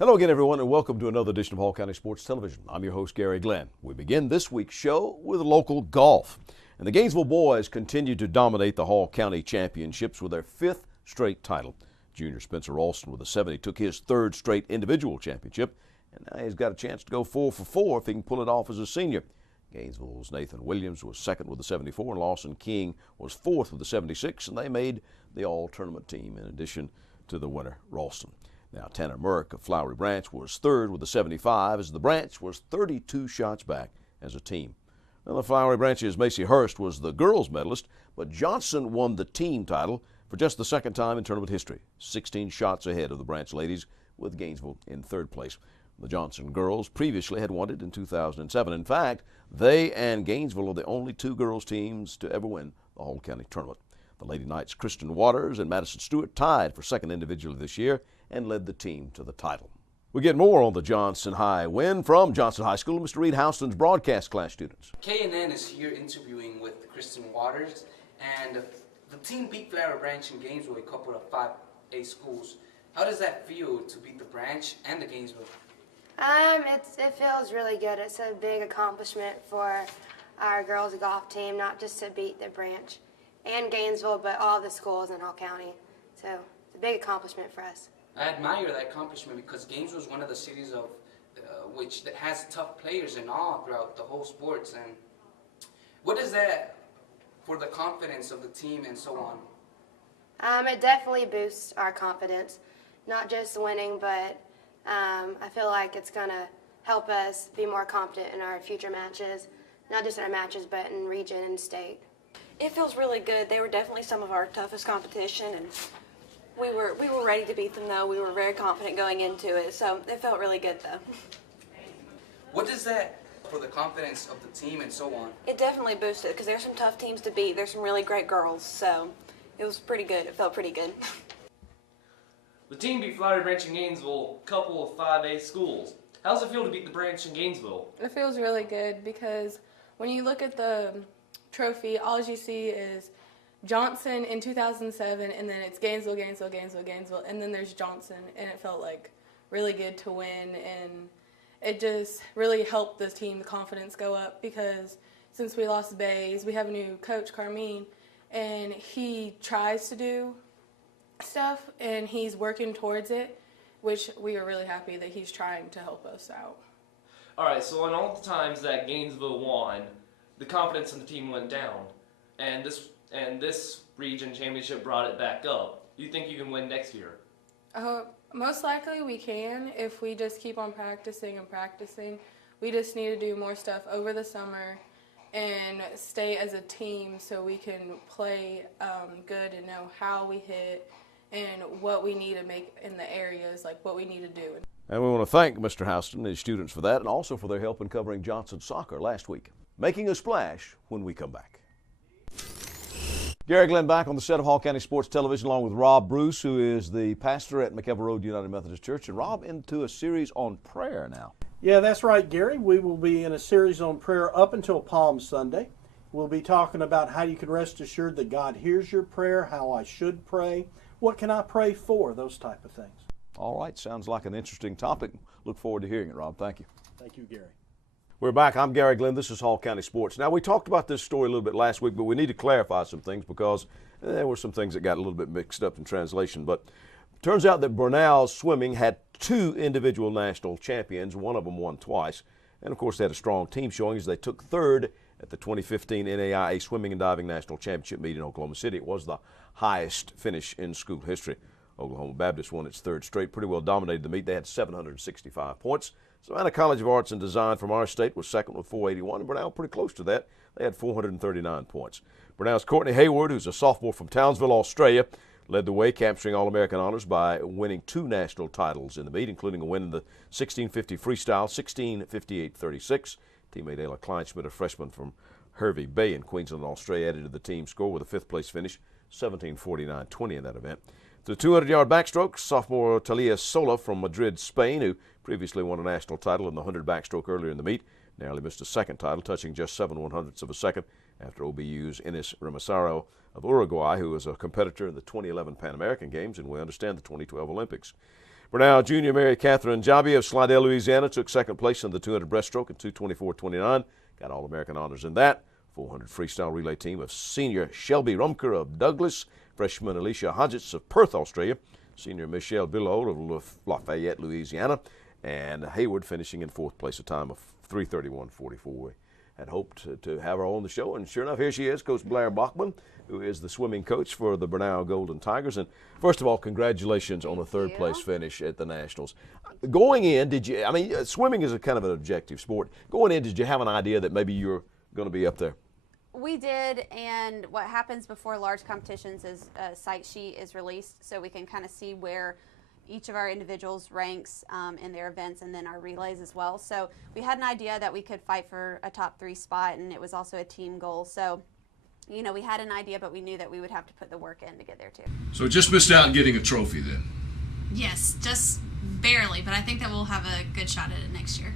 Hello again, everyone, and welcome to another edition of Hall County Sports Television. I'm your host, Gary Glenn. We begin this week's show with local golf. And the Gainesville boys continue to dominate the Hall County Championships with their fifth straight title. Junior Spencer Ralston with a 70 took his third straight individual championship, and now he's got a chance to go 4 for 4 if he can pull it off as a senior. Gainesville's Nathan Williams was second with the 74, and Lawson King was fourth with the 76, and they made the all-tournament team in addition to the winner, Ralston. Now, Tanner Merck of Flowery Branch was third with the 75, as the Branch was 32 shots back as a team. Now, the Flowery Branch's Macy Hurst was the girls' medalist, but Johnson won the team title for just the second time in tournament history, 16 shots ahead of the Branch ladies, with Gainesville in third place. The Johnson girls previously had won it in 2007. In fact, they and Gainesville are the only two girls' teams to ever win the Hall County tournament. The Lady Knights' Kristen Waters and Madison Stewart tied for second individually this year and led the team to the title. We get more on the Johnson High win from Johnson High School, Mr. Reed Houston's broadcast class students. K&N is here interviewing with Kristen Waters, and the team beat Flowery Branch and Gainesville, a couple of 5A schools. How does that feel to beat the Branch and the Gainesville? It feels really good. It's a big accomplishment for our girls golf team, not just to beat the Branch and Gainesville, but all the schools in Hall County. So it's a big accomplishment for us. I admire that accomplishment because Gainesville is one of the cities of which that has tough players and all throughout the whole sports. And what is that for the confidence of the team and so on? It definitely boosts our confidence, not just winning, but I feel like it's going to help us be more confident in our future matches, not just in our matches, but in region and state. It feels really good. They were definitely some of our toughest competition, and we were ready to beat them, though. We were very confident going into it, so it felt really good, though. What is that for the confidence of the team and so on? It definitely boosted, because there's some tough teams to beat. There's some really great girls, so it was pretty good. It felt pretty good. The team beat Flowery Branch and Gainesville, a couple of 5A schools. How does it feel to beat the Branch in Gainesville? It feels really good because when you look at the trophy, all you see is Johnson in 2007, and then it's Gainesville, Gainesville, Gainesville, Gainesville, and then there's Johnson, and it felt like really good to win, and it just really helped the team, the confidence go up, because since we lost Bays, we have a new coach, Carmine, and he tries to do stuff, and he's working towards it, which we are really happy that he's trying to help us out. All right, so in all the times that Gainesville won, the confidence in the team went down, and this region championship brought it back up. Do you think you can win next year? Most likely we can if we just keep on practicing and practicing. We just need to do more stuff over the summer and stay as a team so we can play good and know how we hit and what we need to make in the areas, like what we need to do. And we want to thank Mr. Houston and his students for that, and also for their help in covering Johnson soccer last week. Making a splash when we come back. Gary Glenn back on the set of Hall County Sports Television along with Rob Bruce, who is the pastor at McEver Road United Methodist Church. And Rob, into a series on prayer now. Yeah, that's right, Gary. We will be in a series on prayer up until Palm Sunday. We'll be talking about how you can rest assured that God hears your prayer, how I should pray, what can I pray for, those type of things. All right, sounds like an interesting topic. Look forward to hearing it, Rob. Thank you. Thank you, Gary. We're back. I'm Gary Glenn. This is Hall County Sports. Now, we talked about this story a little bit last week, but we need to clarify some things because there were some things that got a little bit mixed up in translation. But it turns out that Bernal Swimming had two individual national champions. One of them won twice. And, of course, they had a strong team showing as they took third at the 2015 NAIA Swimming and Diving National Championship meet in Oklahoma City. It was the highest finish in school history. Oklahoma Baptist won its third straight, pretty well dominated the meet. They had 765 points. Savannah College of Arts and Design from our state was second with 481, and Bernal pretty close to that. They had 439 points. Bernal's Courtney Hayward, who's a sophomore from Townsville, Australia, led the way, capturing All-American honors by winning two national titles in the meet, including a win in the 1650 freestyle, 1658-36. Teammate Ayla Kleinschmidt, a freshman from Hervey Bay in Queensland, Australia, added to the team score with a fifth-place finish, 17:49:20 in that event. The 200-yard backstroke, sophomore Talia Sola from Madrid, Spain, who previously won a national title in the 100 backstroke earlier in the meet, narrowly missed a second title, touching just 7/100ths of a second after OBU's Ines Remisaro of Uruguay, who was a competitor in the 2011 Pan American Games and we understand the 2012 Olympics. Bernal junior Mary Catherine Jabi of Slidell, Louisiana, took second place in the 200 breaststroke in 2:24.29. Got All-American honors in that. 400 freestyle relay team of senior Shelby Rumker of Douglas, freshman Alicia Hodgetts of Perth, Australia, senior Michelle Billow of Lafayette, Louisiana, and Hayward finishing in fourth place, a time of 3:31.44. Had hoped to have her on the show, and sure enough, here she is, Coach Blair Bachman, who is the swimming coach for the Bernal Golden Tigers. And first of all, congratulations on a third place finish at the Nationals. Going in, swimming is a kind of an objective sport. Going in, did you have an idea that maybe you're going to be up there? We did, and what happens before large competitions is a site sheet is released, so we can kind of see where each of our individuals ranks in their events, and then our relays as well. So we had an idea that we could fight for a top 3 spot, and it was also a team goal. So, you know, we had an idea, but we knew that we would have to put the work in to get there too. So just missed out on getting a trophy then? Yes, just barely, but I think that we'll have a good shot at it next year.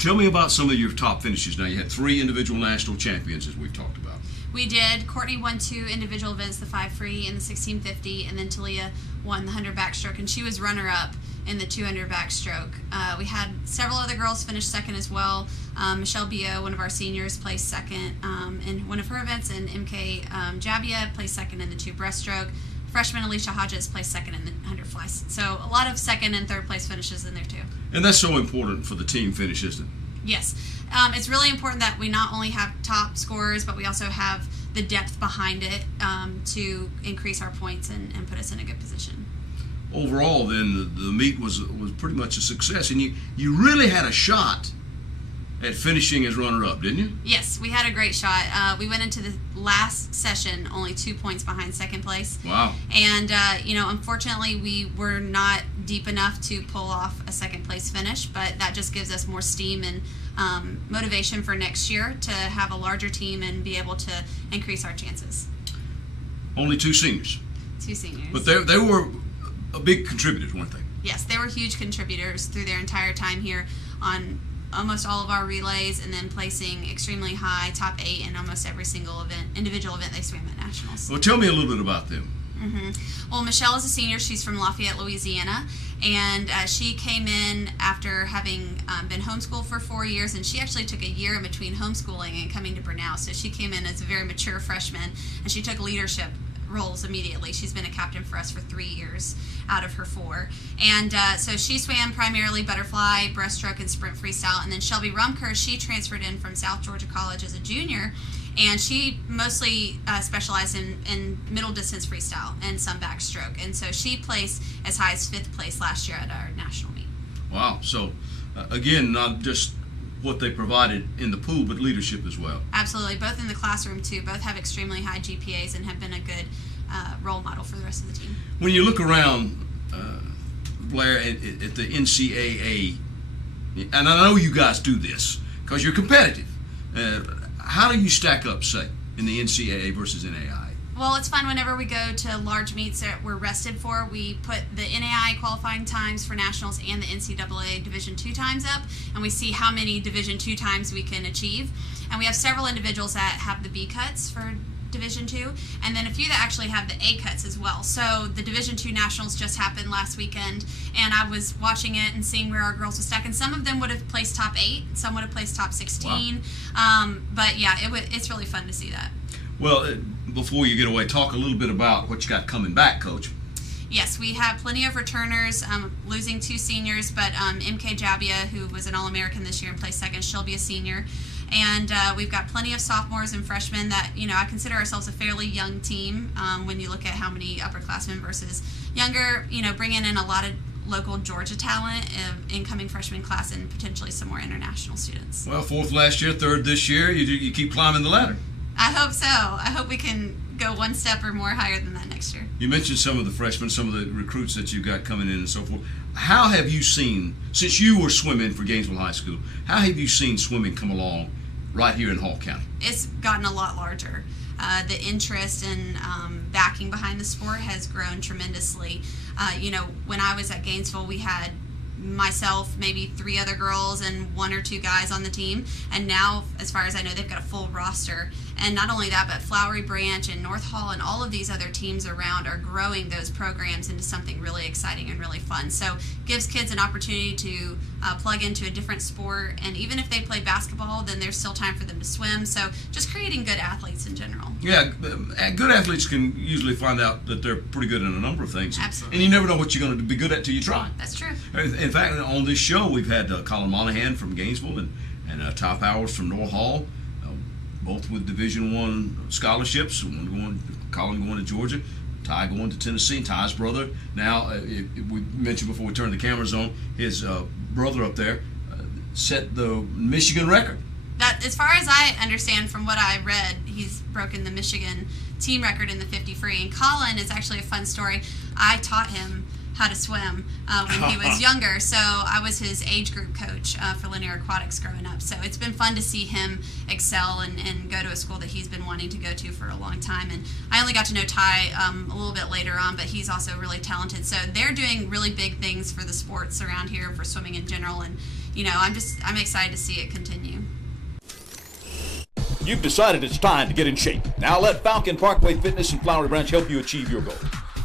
Tell me about some of your top finishes. Now, you had 3 individual national champions, as we've talked about. We did. Courtney won 2 individual events, the 5 free and the 1650, and then Talia won the 100 backstroke, and she was runner-up in the 200 backstroke. We had several other girls finish second as well. Michelle Bio, one of our seniors, placed second in one of her events, and MK Jabia placed second in the 2 breaststroke. Freshman Alicia Hodges placed second in the 100 fly. So a lot of second and third place finishes in there too. And that's so important for the team finish, isn't it? Yes. It's really important that we not only have top scorers, but we also have the depth behind it to increase our points and put us in a good position. Overall, then, the meet was pretty much a success, and you really had a shot at finishing as runner-up, didn't you? Yes, we had a great shot. We went into the last session only 2 points behind second place. Wow. And, unfortunately, we were not deep enough to pull off a second place finish, but that just gives us more steam and motivation for next year to have a larger team and be able to increase our chances. Only 2 seniors. 2 seniors. But they were a big contributors, weren't they? Yes, they were huge contributors through their entire time here on almost all of our relays, and then placing extremely high, top 8 in almost every single individual event they swam at nationals. Well, tell me a little bit about them. Well, Michelle is a senior. She's from Lafayette, Louisiana, and she came in after having been homeschooled for 4 years, and she actually took a year in between homeschooling and coming to Bernal. So she came in as a very mature freshman, and she took leadership roles immediately. She's been a captain for us for 3 years out of her 4. And so she swam primarily butterfly, breaststroke, and sprint freestyle. And then Shelby Rumker, she transferred in from South Georgia College as a junior, and she mostly specialized in middle distance freestyle and some backstroke. And so she placed as high as 5th place last year at our national meet. Wow. So, again, not just what they provided in the pool, but leadership as well. Absolutely. Both in the classroom, too. Both have extremely high GPAs and have been a good role model for the rest of the team. When you look around, Blair, at the NCAA, and I know you guys do this because you're competitive, how do you stack up, say, in the NCAA versus NAI? Well, it's fun whenever we go to large meets that we're rested for. We put the NAI qualifying times for nationals and the NCAA Division II times up, and we see how many Division II times we can achieve. And we have several individuals that have the B cuts for Division II, and then a few that actually have the A cuts as well. So the Division II Nationals just happened last weekend, and I was watching it and seeing where our girls were stuck, and some of them would have placed top 8, some would have placed top 16. Wow. But yeah, it's really fun to see that. Well, before you get away, talk a little bit about what you got coming back, Coach. Yes, we have plenty of returners, losing 2 seniors, but MK Jabia, who was an All-American this year and placed second, she'll be a senior. And we've got plenty of sophomores and freshmen that, I consider ourselves a fairly young team when you look at how many upperclassmen versus younger, bringing in a lot of local Georgia talent, incoming freshman class, and potentially some more international students. Well, 4th last year, 3rd this year. You keep climbing the ladder. I hope so. I hope we can go one step or more higher than that next year. You mentioned some of the freshmen, some of the recruits that you got coming in and so forth. How have you seen, since you were swimming for Gainesville High School, how have you seen swimming come along right here in Hall County? It's gotten a lot larger. The interest and backing behind the sport has grown tremendously. When I was at Gainesville, we had myself, maybe 3 other girls, and 1 or 2 guys on the team. And now, as far as I know, they've got a full roster. And not only that, but Flowery Branch and North Hall and all of these other teams around are growing those programs into something really exciting and really fun. So gives kids an opportunity to plug into a different sport, and even if they play basketball, then there's still time for them to swim. So just creating good athletes in general. Yeah, good athletes can usually find out that they're pretty good in a number of things. Absolutely. And you never know what you're going to be good at till you try. That's true. In fact, on this show, we've had Colin Monahan from Gainesville and Ty Powers from North Hall, both with Division I scholarships. Colin going to Georgia, Ty going to Tennessee. Ty's brother, now, we mentioned before we turned the cameras on, his brother up there set the Michigan record. That, as far as I understand from what I read, he's broken the Michigan team record in the 50 free. And Colin is actually a fun story. I taught him how to swim when he was younger, so I was his age group coach for linear aquatics growing up. So it's been fun to see him excel and go to a school that he's been wanting to go to for a long time. And I only got to know Ty a little bit later on, but he's also really talented. So they're doing really big things for the sports around here, for swimming in general, and I'm excited to see it continue. You've decided it's time to get in shape. Now let Falcon Parkway Fitness in Flowery Branch help you achieve your goal.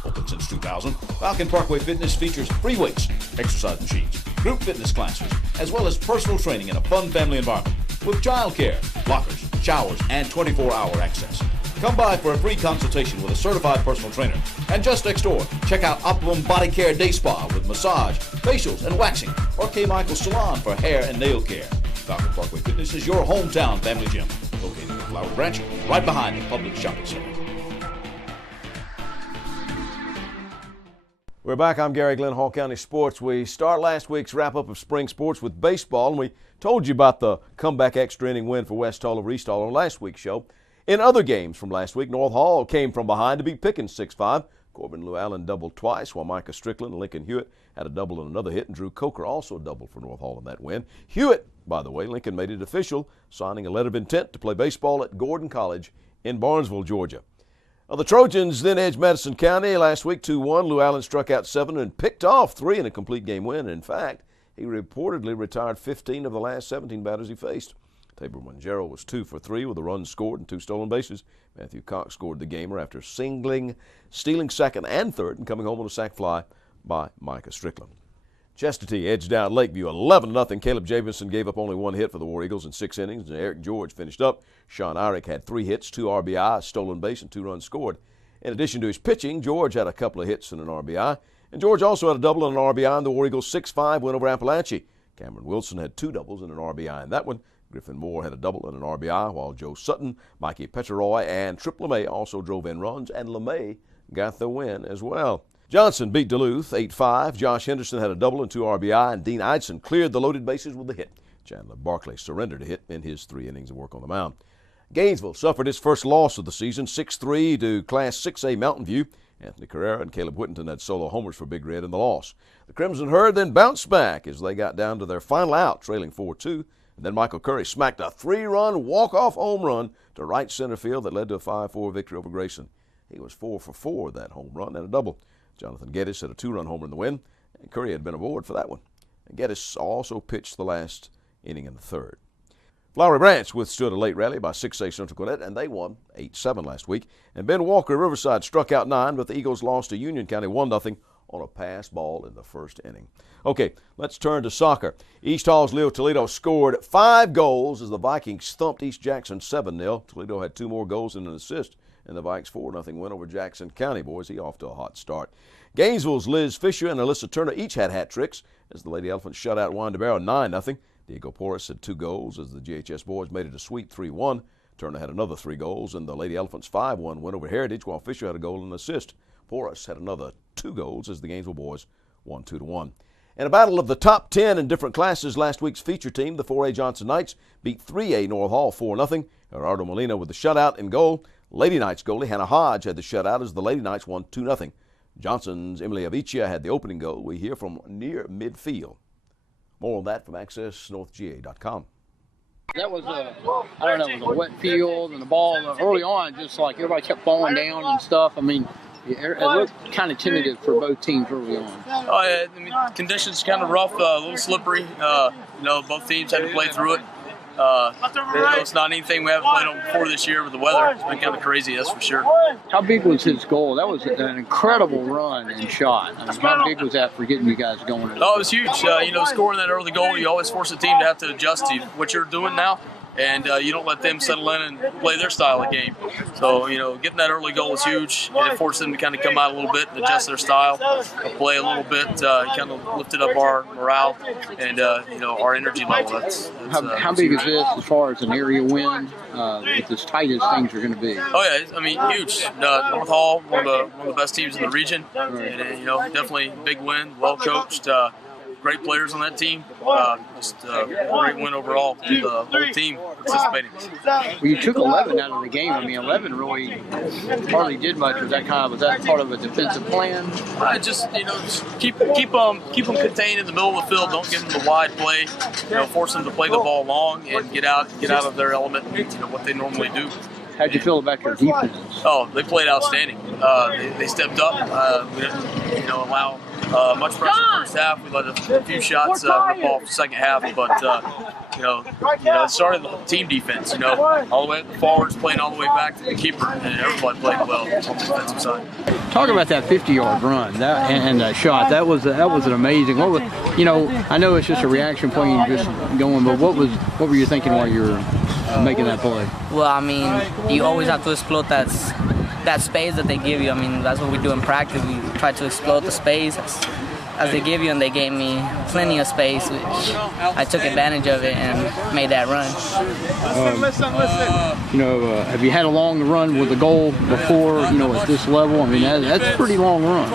Open since 2000, Falcon Parkway Fitness features free weights, exercise machines, group fitness classes, as well as personal training in a fun family environment with childcare, lockers, showers, and 24-hour access. Come by for a free consultation with a certified personal trainer. And just next door, check out Optimum Body Care Day Spa with massage, facials, and waxing, or K. Michael Salon for hair and nail care. Falcon Parkway Fitness is your hometown family gym, located in Flowery Branch, right behind the public shopping center. We're back. I'm Gary Glenn, Hall County Sports. We start last week's wrap-up of spring sports with baseball, and we told you about the comeback extra inning win for West Hall over East Hall on last week's show. In other games from last week, North Hall came from behind to beat Pickens 6-5. Corbin Llewellyn doubled twice, while Micah Strickland and Lincoln Hewitt had a double and another hit, and Drew Coker also doubled for North Hall in that win. Hewitt, by the way, Lincoln made it official, signing a letter of intent to play baseball at Gordon College in Barnesville, Georgia. Well, the Trojans then edged Madison County last week 2-1. Llewellyn struck out 7 and picked off 3 in a complete game win. In fact, he reportedly retired 15 of the last 17 batters he faced. Tabor Manjero was 2 for 3 with a run scored and 2 stolen bases. Matthew Cox scored the gamer after stealing second and third and coming home on a sac fly by Micah Strickland. Chestatee edged down Lakeview 11-0. Caleb Jamison gave up only 1 hit for the War Eagles in 6 innings, and Eric George finished up. Sean Irick had 3 hits, 2 RBI, a stolen base, and 2 runs scored. In addition to his pitching, George had a couple of hits and an RBI, and George also had a double and an RBI in the War Eagles' 6-5 win over Appalachia. Cameron Wilson had 2 doubles and an RBI in that one. Griffin Moore had a double and an RBI, while Joe Sutton, Mikey Peteroy, and Trip LeMay also drove in runs, and LeMay got the win as well. Johnson beat Duluth 8-5. Josh Henderson had a double and 2 RBI, and Dean Eidson cleared the loaded bases with a hit. Chandler Barkley surrendered a hit in his 3 innings of work on the mound. Gainesville suffered its first loss of the season, 6-3 to Class 6A Mountain View. Anthony Carrera and Caleb Whittington had solo homers for Big Red in the loss. The Crimson Herd then bounced back as they got down to their final out, trailing 4-2. And then Michael Curry smacked a 3-run walk-off home run to right center field that led to a 5-4 victory over Grayson. He was 4 for 4 with that home run and a double. Jonathan Geddes had a 2-run homer in the win, and Curry had been aboard for that one. And Geddes also pitched the last inning in the third. Flowery Branch withstood a late rally by 6A Central Gwinnett, and they won 8-7 last week. And Ben Walker Riverside struck out 9, but the Eagles lost to Union County 1-0 on a pass ball in the first inning. Okay, let's turn to soccer. East Hall's Leo Toledo scored 5 goals as the Vikings thumped East Jackson 7-0. Toledo had 2 more goals and an assist in the Vikes' 4-0 win over Jackson County. Boys, he off to a hot start. Gainesville's Liz Fisher and Alyssa Turner each had hat tricks as the Lady Elephants shut out Wanda Barrow 9-0. Diego Porras had 2 goals as the GHS boys made it a sweet 3-1. Turner had another 3 goals in the Lady Elephants' 5-1 win over Heritage, while Fisher had a goal and an assist. Porras had another 2 goals as the Gainesville boys won 2-1. In a battle of the top 10 in different classes, last week's feature team, the 4A Johnson Knights, beat 3A North Hall 4-0. Gerardo Molina with the shutout in goal. Lady Knights goalie Hannah Hodge had the shutout as the Lady Knights won 2-0. Johnson's Emily Avicia had the opening goal. We hear from near midfield. More on that from AccessNorthGA.com. That was it was a wet field, and the ball early on, just like everybody kept falling down and stuff. I mean, it looked kind of tentative for both teams early on. Oh, yeah, I mean, conditions kind of rough, a little slippery. Both teams had to play through it. It's not anything we haven't played on before this year with the weather. It's been kind of crazy, that's for sure. How big was his goal? That was an incredible run and shot. I mean, how big was that for getting you guys going? Oh, it was huge. Scoring that early goal, you always force the team to have to adjust to what you're doing now. And you don't let them settle in and play their style of game. So, getting that early goal was huge. It forced them to kind of come out a little bit and adjust their style, play a little bit, kind of lifted up our morale and, our energy level. How big is this as far as an area win, with as tight as things are going to be? Oh, yeah, I mean, huge. North Hall, one of the best teams in the region. And, definitely big win, well coached. Great players on that team. Just a great win overall for the whole team participating. Well, you took 11 out of the game. I mean, 11 really hardly did much. Was that part of a defensive plan? Just keep them contained in the middle of the field. Don't give them the wide play. Force them to play the ball long and get out of their element. What they normally do. How'd you feel about your defense? Oh, they played outstanding. They stepped up. We didn't, allow much pressure first half. We let a few shots rip off the second half, but it started the team defense. All the way up the forwards, playing all the way back to the keeper, and everybody played well on the defensive side. Talk about that 50-yard run and that shot. That was an amazing. What was, I know it's just a reaction point, just going, but what were you thinking while you were making that play? Well, I mean, you always have to explode that space that they give you. I mean, that's what we do in practice. We try to explode the space as they give you, and they gave me plenty of space, which I took advantage of it and made that run. Have you had a long run with the goal before, at this level? I mean, that's a pretty long run.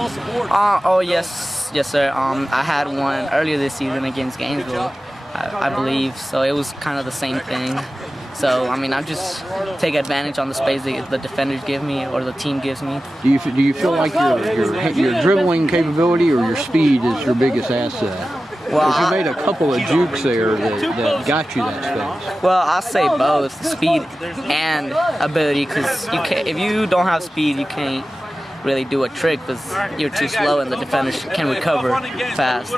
Oh, yes, sir. I had one earlier this season against Gainesville, I believe, so it was kind of the same thing. So, I mean, I just take advantage on the space that the defenders give me or the team gives me. Do you feel like your dribbling capability or your speed is your biggest asset? Well, you made a couple of jukes there that got you that space. Well, I'll say both, speed and ability, because if you don't have speed, you can't really do a trick because you're too slow and the defenders can recover fast.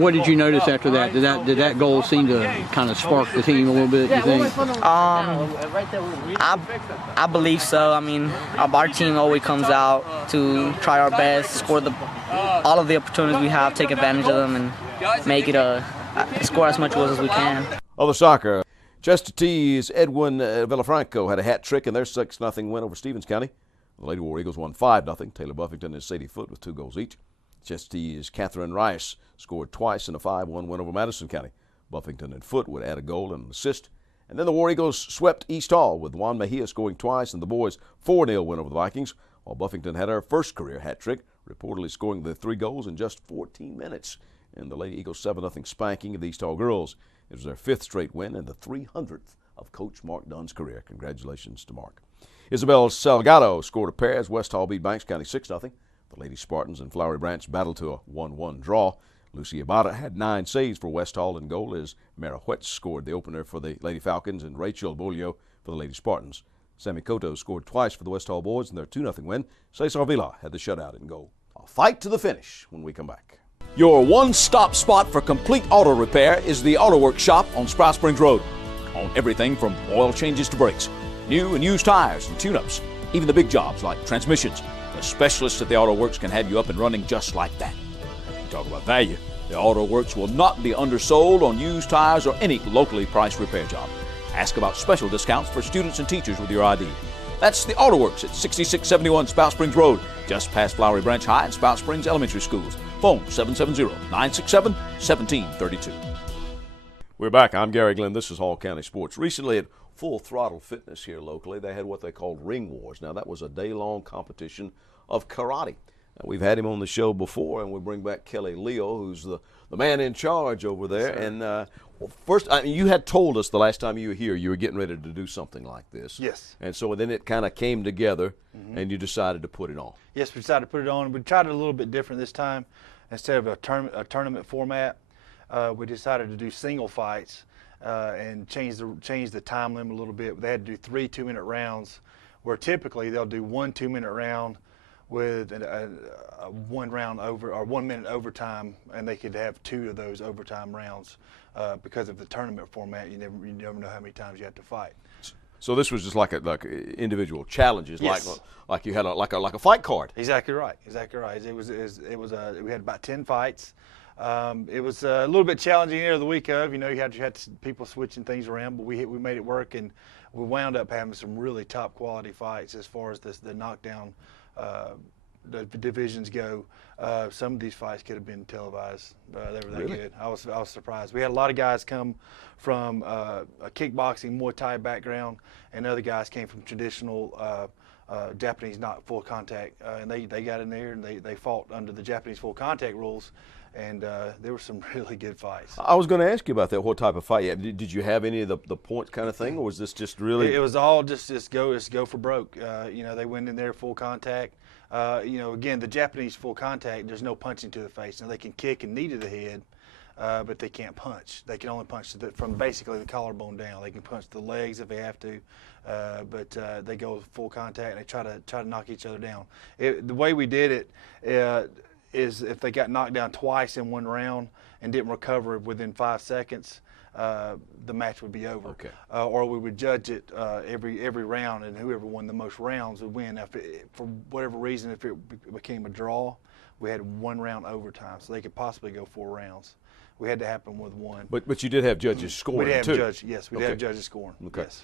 What did you notice after that? Did that goal seem to kind of spark the team a little bit, you think? I believe so. I mean, our team always comes out to try our best, score all of the opportunities we have, take advantage of them, and make it score as much goals as we can. Other soccer. Chester T's Edwin Villafranco had a hat trick in their 6-0 win over Stevens County. The Lady War Eagles won 5-0. Taylor Buffington and Sadie Foote with 2 goals each. Chester T's Catherine Rice scored twice in a 5-1 win over Madison County. Buffington and Foote would add a goal and an assist. And then the War Eagles swept East Hall with Juan Mejia scoring twice and the boys' 4-0 win over the Vikings, while Buffington had her first career hat trick, reportedly scoring the 3 goals in just 14 minutes in the Lady Eagles 7-0 spanking of the East Hall girls. It was their 5th straight win and the 300th of Coach Mark Dunn's career. Congratulations to Mark. Isabel Salgado scored a pair as West Hall beat Banks County 6-0. The Lady Spartans and Flowery Branch battled to a 1-1 draw. Lucy Abada had 9 saves for West Hall in goal as Mara Huetz scored the opener for the Lady Falcons and Rachel Bolio for the Lady Spartans. Sammy Cotto scored twice for the West Hall boys in their 2-0 win. Cesar Vila had the shutout in goal. A fight to the finish when we come back. Your one-stop spot for complete auto repair is the Auto Works shop on Sprout Springs Road. On everything from oil changes to brakes, new and used tires and tune-ups, even the big jobs like transmissions. The specialists at the Auto Works can have you up and running just like that. You talk about value. The Auto Works will not be undersold on used tires or any locally priced repair job. Ask about special discounts for students and teachers with your ID. That's the Auto Works at 6671 Spout Springs Road, just past Flowery Branch High and Spout Springs Elementary Schools. Phone 770-967-1732. We're back. I'm Gary Glenn. This is Hall County Sports. Recently at Full Throttle Fitness here locally, they had what they called Ring Wars. Now, that was a day-long competition of karate. Now, we've had him on the show before, and we bring back Kelly Leo, who's the man in charge over there. Yes, and first, you had told us the last time you were here you were getting ready to do something like this. Yes. And so then it kind of came together, and you decided to put it on. Yes, we decided to put it on. We tried it a little bit different this time. Instead of a tournament format, we decided to do single fights and change the time limit a little bit. They had to do 3 2-minute rounds, where typically they'll do 1 2-minute round, with a 1 round over or 1 minute overtime, and they could have 2 of those overtime rounds because of the tournament format. You never know how many times you have to fight. So this was just like individual challenges, Yes. like you had like a fight card. Exactly right. Exactly right. It was we had about 10 fights. It was a little bit challenging near the week of. You had people switching things around, but we made it work, and we wound up having some really top quality fights as far as the knockdown the divisions go. Some of these fights could have been televised. They were that Really? good. I was surprised. We had a lot of guys come from a kickboxing, Muay Thai background, and other guys came from traditional Japanese not full contact, and they got in there and they fought under the Japanese full contact rules, and there were some really good fights. I was going to ask you about that. What type of fight? Did you have any of the points kind of thing, or was this just really? It was all just go for broke. They went in there full contact. Again, the Japanese full contact, there's no punching to the face. Now they can kick and knee to the head, but they can't punch. They can only punch from basically the collarbone down. They can punch the legs if they have to, but they go full contact and they try to knock each other down. The way we did it is if they got knocked down twice in one round and didn't recover within 5 seconds, the match would be over. Okay. Or we would judge it every round, and whoever won the most rounds would win. For whatever reason, if it became a draw, we had 1 round overtime, so they could possibly go 4 rounds. We had to happen with 1. But you did have judges scoring we too. Yes, we did have judges scoring. Okay. Yes.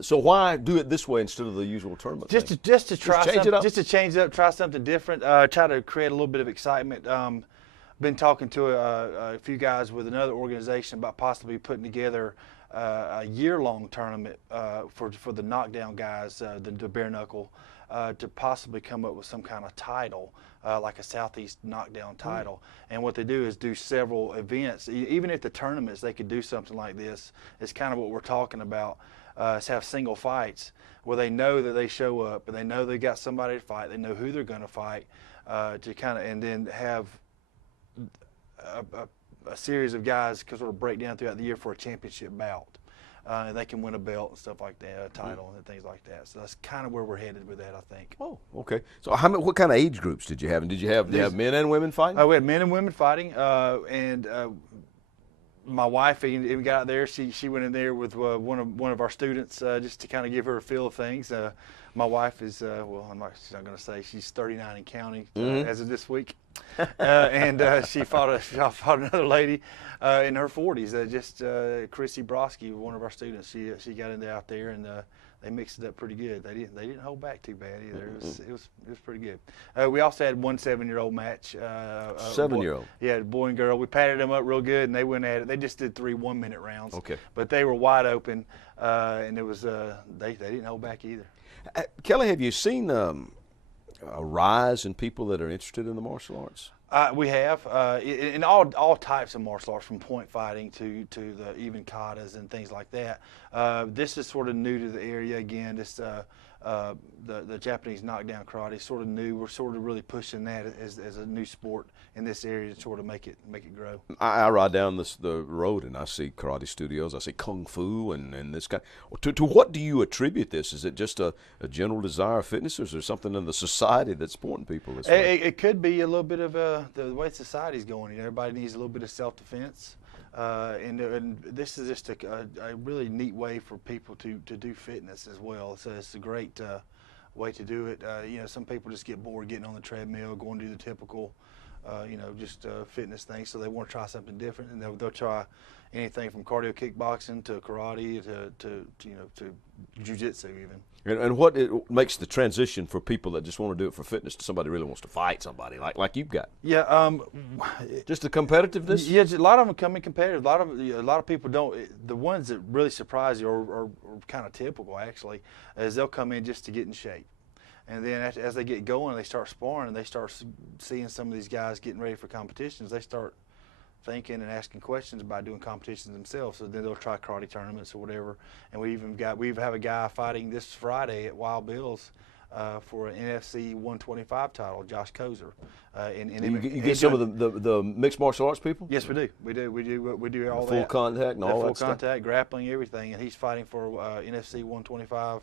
So why do it this way instead of the usual tournament? Just thing? to try change something, it up? just to change it up, try something different, try to create a little bit of excitement. Been talking to a few guys with another organization about possibly putting together a year-long tournament for the knockdown guys, the bare knuckle, to possibly come up with some kind of title, like a Southeast knockdown title. And what they do is do several events. Even at the tournaments, they could do something like this. It's kind of what we're talking about. Is have single fights where they know that they show up and they know they got somebody to fight. They know who they're going to fight, and then have a series of guys sort of break down throughout the year for a championship bout. They can win a belt and stuff like that, a title and things like that. So that's kind of where we're headed with that, I think. Oh, okay. So what kind of age groups did you have? And did you have men and women fighting? We had men and women fighting, and my wife even got out there. She went in there with one of our students just to kind of give her a feel of things. My wife is she's not going to say, she's 39 and counting as of this week, and she fought another lady in her 40s. Chrissy Broski, one of our students. She got in there out there, and they mixed it up pretty good. They didn't hold back too bad either. It was pretty good. We also had one 7-year-old match. 7-year-old. Yeah, boy and girl. We patted them up real good, and they went at it. They just did 3 1-minute rounds. Okay. But they were wide open, and it was they didn't hold back either. Kelly, have you seen a rise in people that are interested in the martial arts? We have in all types of martial arts, from point fighting to the even katas and things like that. This is sort of new to the area again. This the Japanese knockdown karate is sort of new. We're sort of really pushing that as a new sport in this area to sort of make it grow. I ride down the road and I see karate studios. I see kung fu and this kind. To what do you attribute this? Is it just a general desire of fitness, or is there something in the society that's pointing people this way? It could be a little bit of the way society's going. Everybody needs a little bit of self-defense. And this is just a really neat way for people to do fitness as well. So it's a great way to do it. Some people just get bored getting on the treadmill, going to do the typical, fitness things. So they want to try something different, and they'll try anything from cardio kickboxing to karate to jiu-jitsu even. And what makes the transition for people that just want to do it for fitness to somebody who really wants to fight somebody like you've got? Yeah, just the competitiveness. Yeah, a lot of them come in competitive. A lot of people don't. The ones that really surprise you are kind of typical actually, is they'll come in just to get in shape, and then as they get going, they start sparring, and they start seeing some of these guys getting ready for competitions. They start thinking and asking questions about doing competitions themselves. So then they'll try karate tournaments or whatever. And we have a guy fighting this Friday at Wild Bill's for an NFC 125 title, Josh Kozer. You get some of the mixed martial arts people? Yes, we do. We do all that. Full contact and all that stuff? Full contact, grappling, everything. And he's fighting for NFC 125.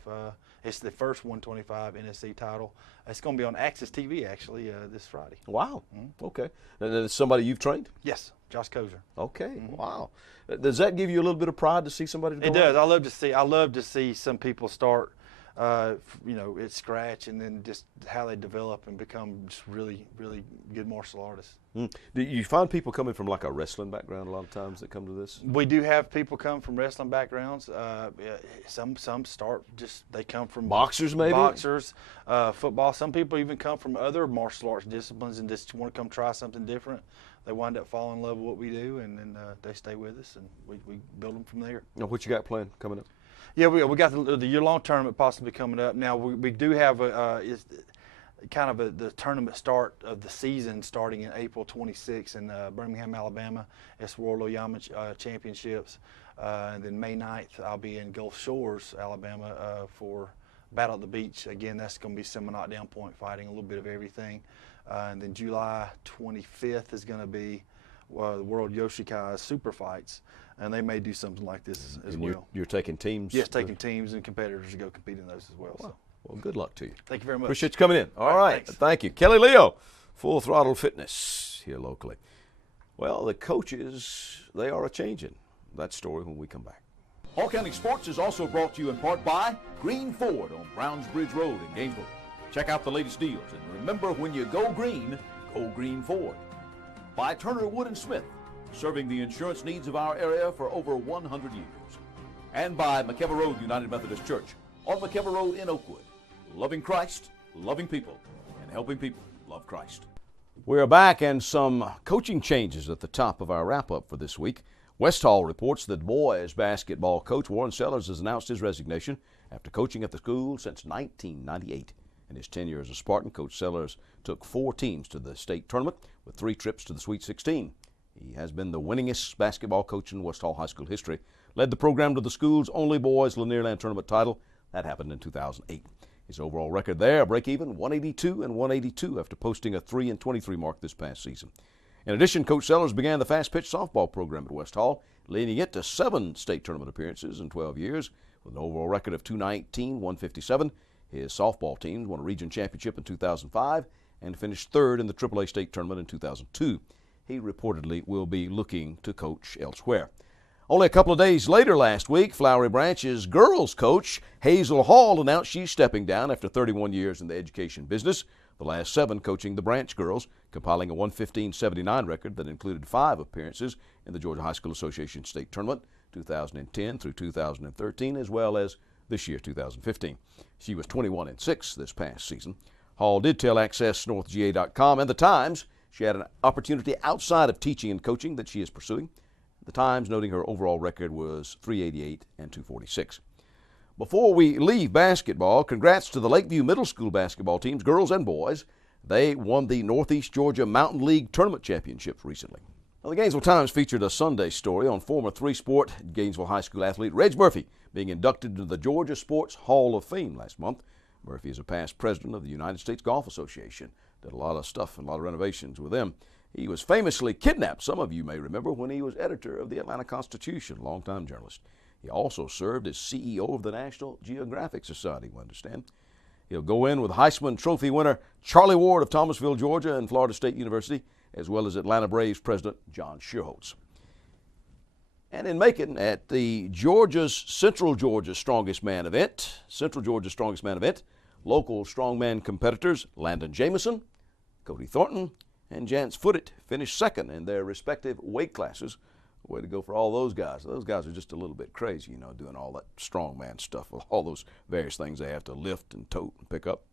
It's the first 125 NFC title. It's going to be on Access TV, actually, this Friday. Wow. Okay. And it's somebody you've trained? Yes, Josh Kozer. Okay. Wow. Does that give you a little bit of pride to see somebody go It does. out? I love to see some people start at scratch, and then just how they develop and become just really, really good martial artists. Do you find people coming from like a wrestling background a lot of times that come to this? We do have people come from wrestling backgrounds. Some they come from boxers, maybe boxers, football. Some people even come from other martial arts disciplines and just want to come try something different. They wind up falling in love with what we do, and then they stay with us, and we build them from there. Now, what you got planned coming up? Yeah, we got the year-long tournament possibly coming up. Now we do have the tournament start of the season starting in April 26th in Birmingham, Alabama. It's World Oyama Championships. And then May 9th, I'll be in Gulf Shores, Alabama for Battle at the Beach. Again, that's going to be semi-knockdown point fighting, a little bit of everything. And then July 25th is going to be the World Yoshikai Super Fights. And they may do something like this as well. You're taking teams? Yes, taking teams and competitors to go compete in those as well. Wow. Well, good luck to you. Thank you very much. Appreciate you coming in. All right. Thanks. Thank you. Kelly Leo, Full Throttle Fitness here locally. Well, the coaches, they are a-changing. That story when we come back. Hall County Sports is also brought to you in part by Green Ford on Browns Bridge Road in Gainesville. Check out the latest deals, and remember, when you go Green Ford. By Turner Wood & Smith, serving the insurance needs of our area for over 100 years. And by McKever Road United Methodist Church on McKever Road in Oakwood. Loving Christ, loving people, and helping people love Christ. We're back, and some coaching changes at the top of our wrap-up for this week. West Hall reports that boys basketball coach Warren Sellers has announced his resignation after coaching at the school since 1998. In his tenure as a Spartan, Coach Sellers took 4 teams to the state tournament with 3 trips to the Sweet 16. He has been the winningest basketball coach in West Hall High School history, led the program to the school's only boys Lanierland tournament title. That happened in 2008. His overall record there, a break-even 182-182 after posting a 3-23 mark this past season. In addition, Coach Sellers began the fast-pitch softball program at West Hall, leading it to 7 state tournament appearances in 12 years with an overall record of 219-157. His softball teams won a region championship in 2005 and finished 3rd in the AAA state tournament in 2002. He reportedly will be looking to coach elsewhere. Only a couple of days later last week, Flowery Branch's girls coach Hazel Hall announced she's stepping down after 31 years in the education business, the last 7 coaching the Branch girls, compiling a 115-79 record that included 5 appearances in the Georgia High School Association state tournament, 2010 through 2013, as well as this year, 2015. She was 21-6 this past season. Hall did tell AccessNorthGA.com and The Times she had an opportunity outside of teaching and coaching that she is pursuing. The Times noting her overall record was 388 and 246. Before we leave basketball, congrats to the Lakeview Middle School basketball teams, girls and boys. They won the Northeast Georgia Mountain League Tournament Championships recently. Now, the Gainesville Times featured a Sunday story on former 3-sport Gainesville High School athlete Reg Murphy being inducted into the Georgia Sports Hall of Fame last month. Murphy is a past president of the United States Golf Association. Did a lot of stuff and a lot of renovations with them. He was famously kidnapped, some of you may remember, when he was editor of the Atlanta Constitution, a longtime journalist. He also served as CEO of the National Geographic Society, we understand. He'll go in with Heisman Trophy winner Charlie Ward of Thomasville, Georgia, and Florida State University, as well as Atlanta Braves president John Shearholtz. And in Macon, at the Central Georgia Strongest Man event, local strongman competitors Landon Jameson, Cody Thornton, and Jance Foote finished 2nd in their respective weight classes. Way to go for all those guys. Those guys are just a little bit crazy, you know, doing all that strongman stuff with all those various things they have to lift and tote and pick up.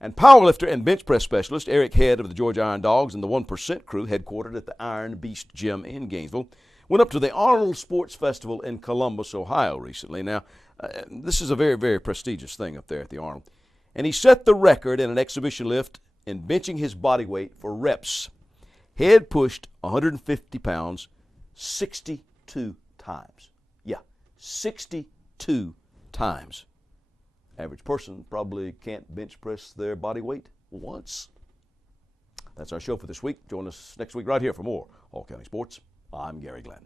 And powerlifter and bench press specialist Eric Head of the Georgia Iron Dogs and the 1% crew, headquartered at the Iron Beast Gym in Gainesville, went up to the Arnold Sports Festival in Columbus, Ohio recently. Now, this is a very, very prestigious thing up there at the Arnold. And he set the record in an exhibition lift in benching his body weight for reps. Head pushed 150 pounds 62 times. Yeah, 62 times. Average person probably can't bench press their body weight once. That's our show for this week. Join us next week right here for more All County Sports. I'm Gary Glenn.